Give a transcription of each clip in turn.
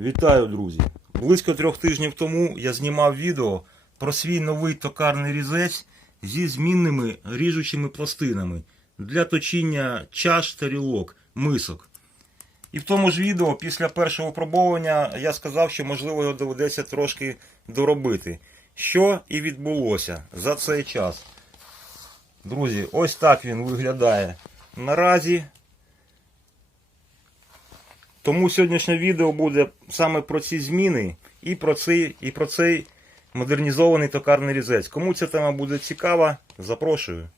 Вітаю, друзі! Близько трьох тижнів тому я знімав відео про свій новий токарний різець зі змінними ріжучими пластинами для точіння чаш, тарілок, мисок. І в тому ж відео після першого випробовування я сказав, що можливо його доведеться трошки доробити. Що і відбулося за цей час. Друзі, ось так він виглядає наразі. Тому сьогоднішнє відео буде саме про ці зміни і про цей, і про цей модернізований токарний різець. Кому ця тема буде цікава, запрошую.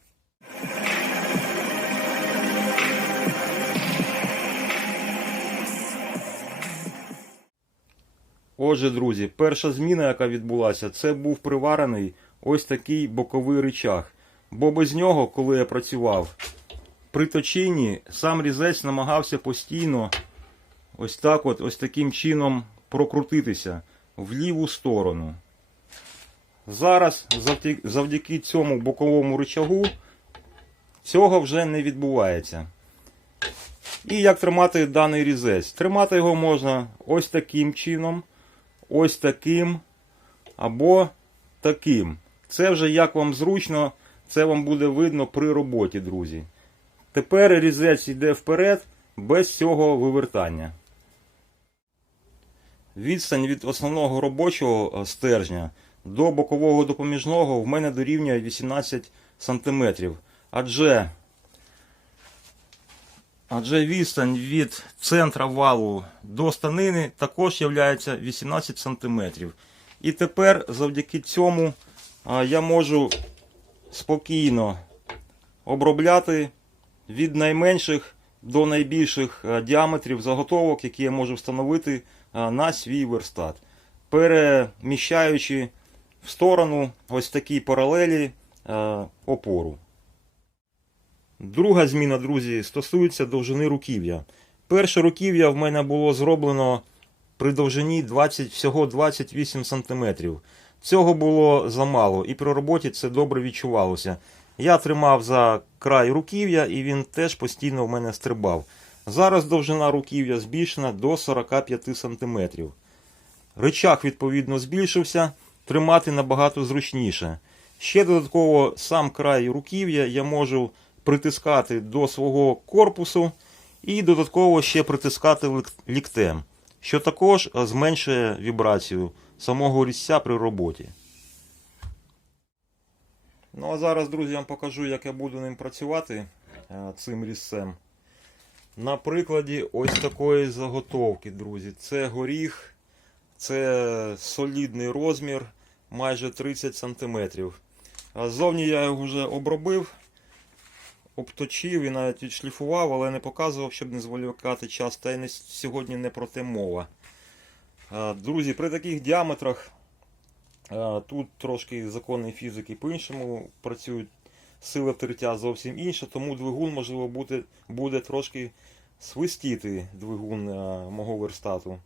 Отже, друзі, перша зміна, яка відбулася, це був приварений ось такий боковий рычаг. Бо без нього, коли я працював, при точінні сам різець намагався постійно ось так от, ось таким чином прокрутитися в ліву сторону. Зараз завдяки, цьому боковому рычагу цього вже не відбувається. І як тримати даний різець? Тримати його можна ось таким чином, ось таким або таким. Це вже як вам зручно, це вам буде видно при роботі, друзі. Тепер різець йде вперед без цього вивертання. Відстань від основного робочого е, стержня до бокового допоміжного в мене дорівнює 18 см. Адже, адже відстань від центра валу до станини також є 18 см. І тепер завдяки цьому я можу спокійно обробляти від найменших до найбільших е, діаметрів заготовок, які я можу встановити е, на свій верстат, переміщаючи в сторону ось такі паралелі е, опору. Друга зміна, друзі, стосується довжини руків'я. Перше руків'я в мене було зроблено при довжині 20, всього 28 см. Цього було замало, і при роботі це добре відчувалося. Я тримав за край руків'я і він теж постійно в мене стрибав. Зараз довжина руків'я збільшена до 45 см. Ричаг, відповідно, збільшився, тримати набагато зручніше. Ще додатково сам край руків'я я можу притискати до свого корпусу і додатково ще притискати ліктем, що також е, зменшує вібрацію самого різця при роботі. Ну а зараз, друзі, я вам покажу, як я буду ним працювати е, цим різцем. На прикладі ось такої заготовки, друзі. Це горіх, це солідний розмір, майже 30 см. Ззовні я його вже обробив, обточив і навіть відшліфував, але не показував, щоб не зволікати час. Та й сьогодні не про те мова. Друзі, при таких діаметрах Тут трошки закони фізики по-іншому працюють, сила втертя зовсім інша, тому двигун, можливо, буде, буде трошки свистіти двигун е, мого верстату.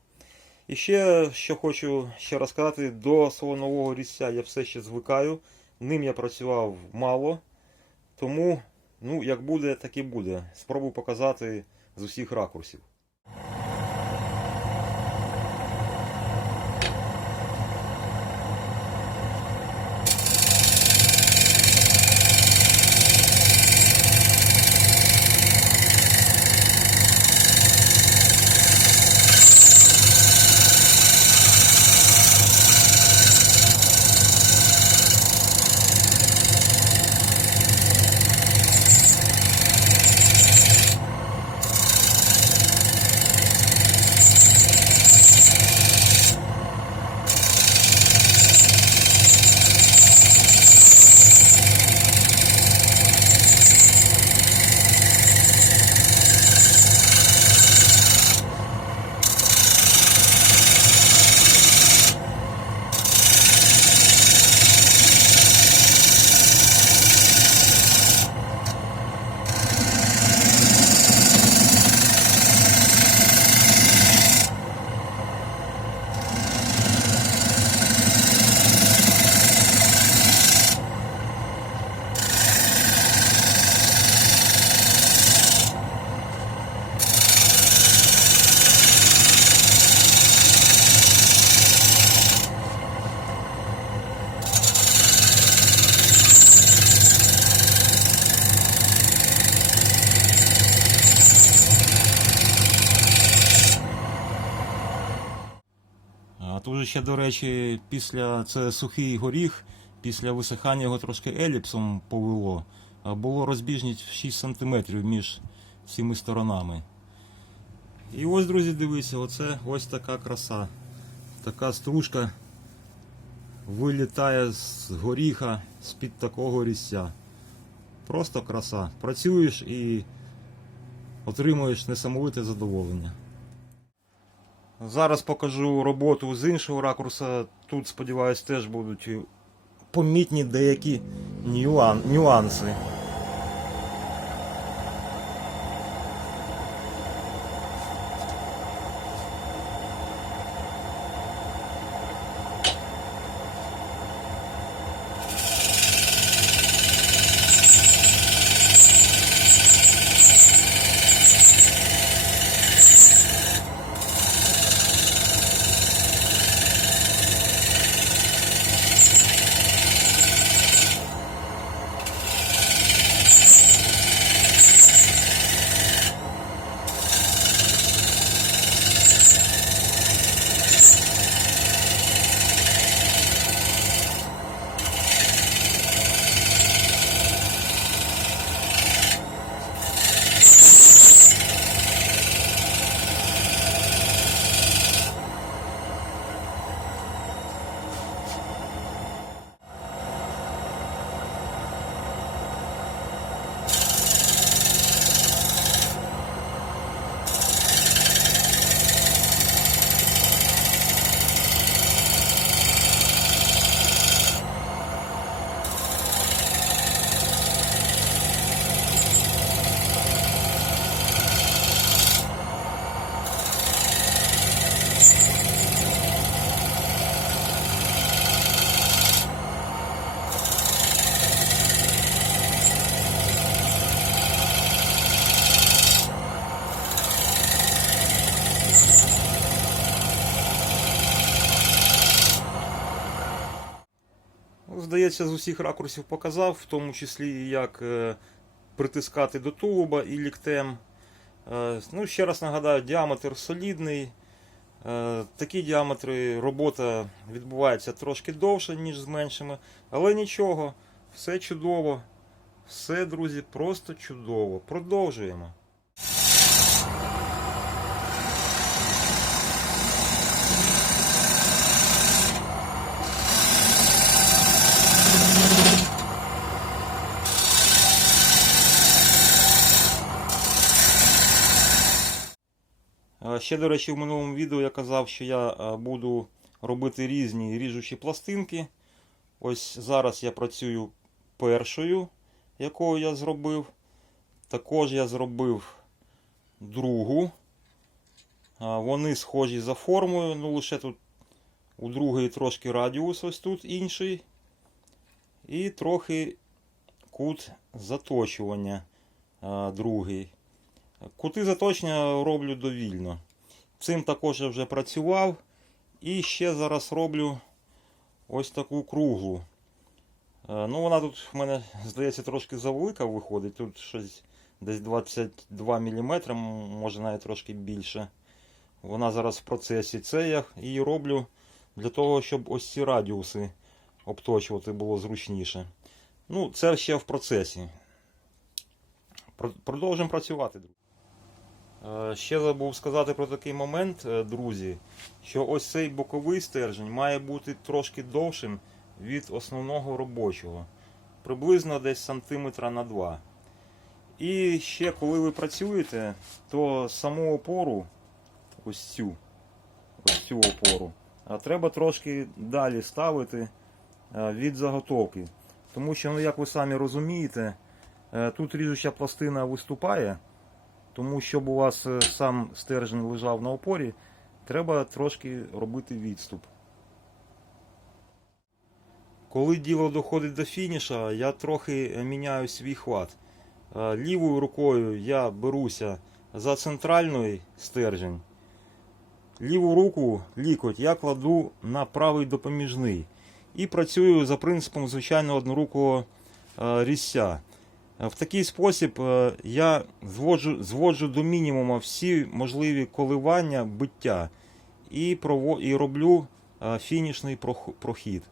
І ще, що хочу ще раз сказати, до свого нового різця я все ще звикаю. Ним я працював мало. Тому, ну, як буде, так і буде. Спробую показати з усіх ракурсів. Ще, до речі, після це сухий горіх, після висихання його трошки еліпсом повело. А було розбіжність в 6 см між цими сторонами. І ось, друзі, дивіться, оце ось така краса. Така стружка вилітає з горіха з-під такого різця. Просто краса. Працюєш і отримуєш несамовите задоволення. Зараз покажу роботу з іншого ракурса. Тут, сподіваюсь, теж будуть помітні деякі нюан- нюанси. Ну, Здається, з усіх ракурсів показав, в тому числі як е, притискати до тулуба і ліктем. Е, ну, ще раз нагадаю, діаметр солідний. Е, такі діаметри робота відбувається трошки довше, ніж з меншими, але нічого, все чудово. Все, друзі, просто чудово. Продовжуємо. Ще, до речі, в минулому відео я казав, що я е, буду робити різні ріжучі пластинки. Ось зараз я працюю першою, яку я зробив. Також я зробив другу. Вони схожі за формою, ну лише тут у другої трошки радіус, ось тут інший. І трохи кут заточування другий. Кути заточення роблю довільно. Цим також я вже працював. І ще зараз роблю ось таку круглу. Е, Ну, вона тут в мене, здається, трошки завелика виходить. Тут щось десь 22 мм, може навіть трошки більше. Вона зараз в процесі. Це я її роблю для того, щоб ось ці радіуси обточувати було зручніше. Ну, це ще в процесі. Про- Продовжимо працювати, друзі. Е, Ще забув сказати про такий момент, е, друзі, що ось цей боковий стержень має бути трошки довшим від основного робочого. Приблизно десь сантиметра на 2. І ще коли ви працюєте, то саму опору, ось цю, ось цю опору, треба трошки далі ставити е, від заготовки. Тому що, ну, як ви самі розумієте, е, тут ріжуча пластина виступає. Тому щоб у вас е, сам стержень лежав на опорі, треба трошки робити відступ. Коли діло доходить до фініша, я трохи е, міняю свій хват. Е, Лівою рукою я беруся за центральний стержень. Ліву руку, лікоть, я кладу на правий допоміжний. І працюю за принципом звичайного однорукого різця. Е, В такий спосіб е, я зводжу, зводжу до мінімуму всі можливі коливання биття і, прово, і роблю е, фінішний прохід.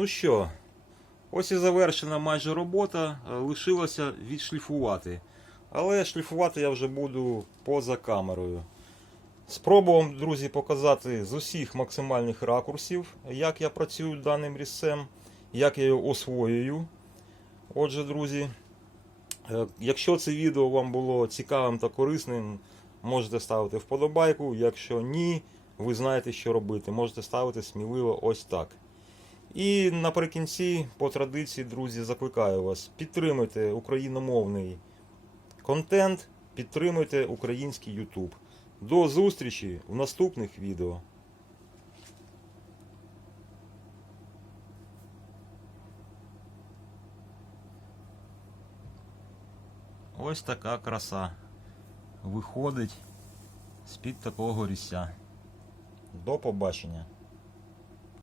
Ну що, ось і завершена майже робота. Е, Лишилося відшліфувати. Але шліфувати я вже буду поза камерою. Спробував, друзі, показати з усіх максимальних ракурсів, як я працюю даним різцем, як я його освоюю. Отже, друзі, е, якщо це відео вам було цікавим та корисним, можете ставити вподобайку. Якщо ні, ви знаєте, що робити. Можете ставити сміливо ось так. І наприкінці, по традиції, друзі, закликаю вас: підтримуйте україномовний контент, підтримуйте український YouTube. До зустрічі в наступних відео. Ось така краса виходить з-під такого різця. До побачення.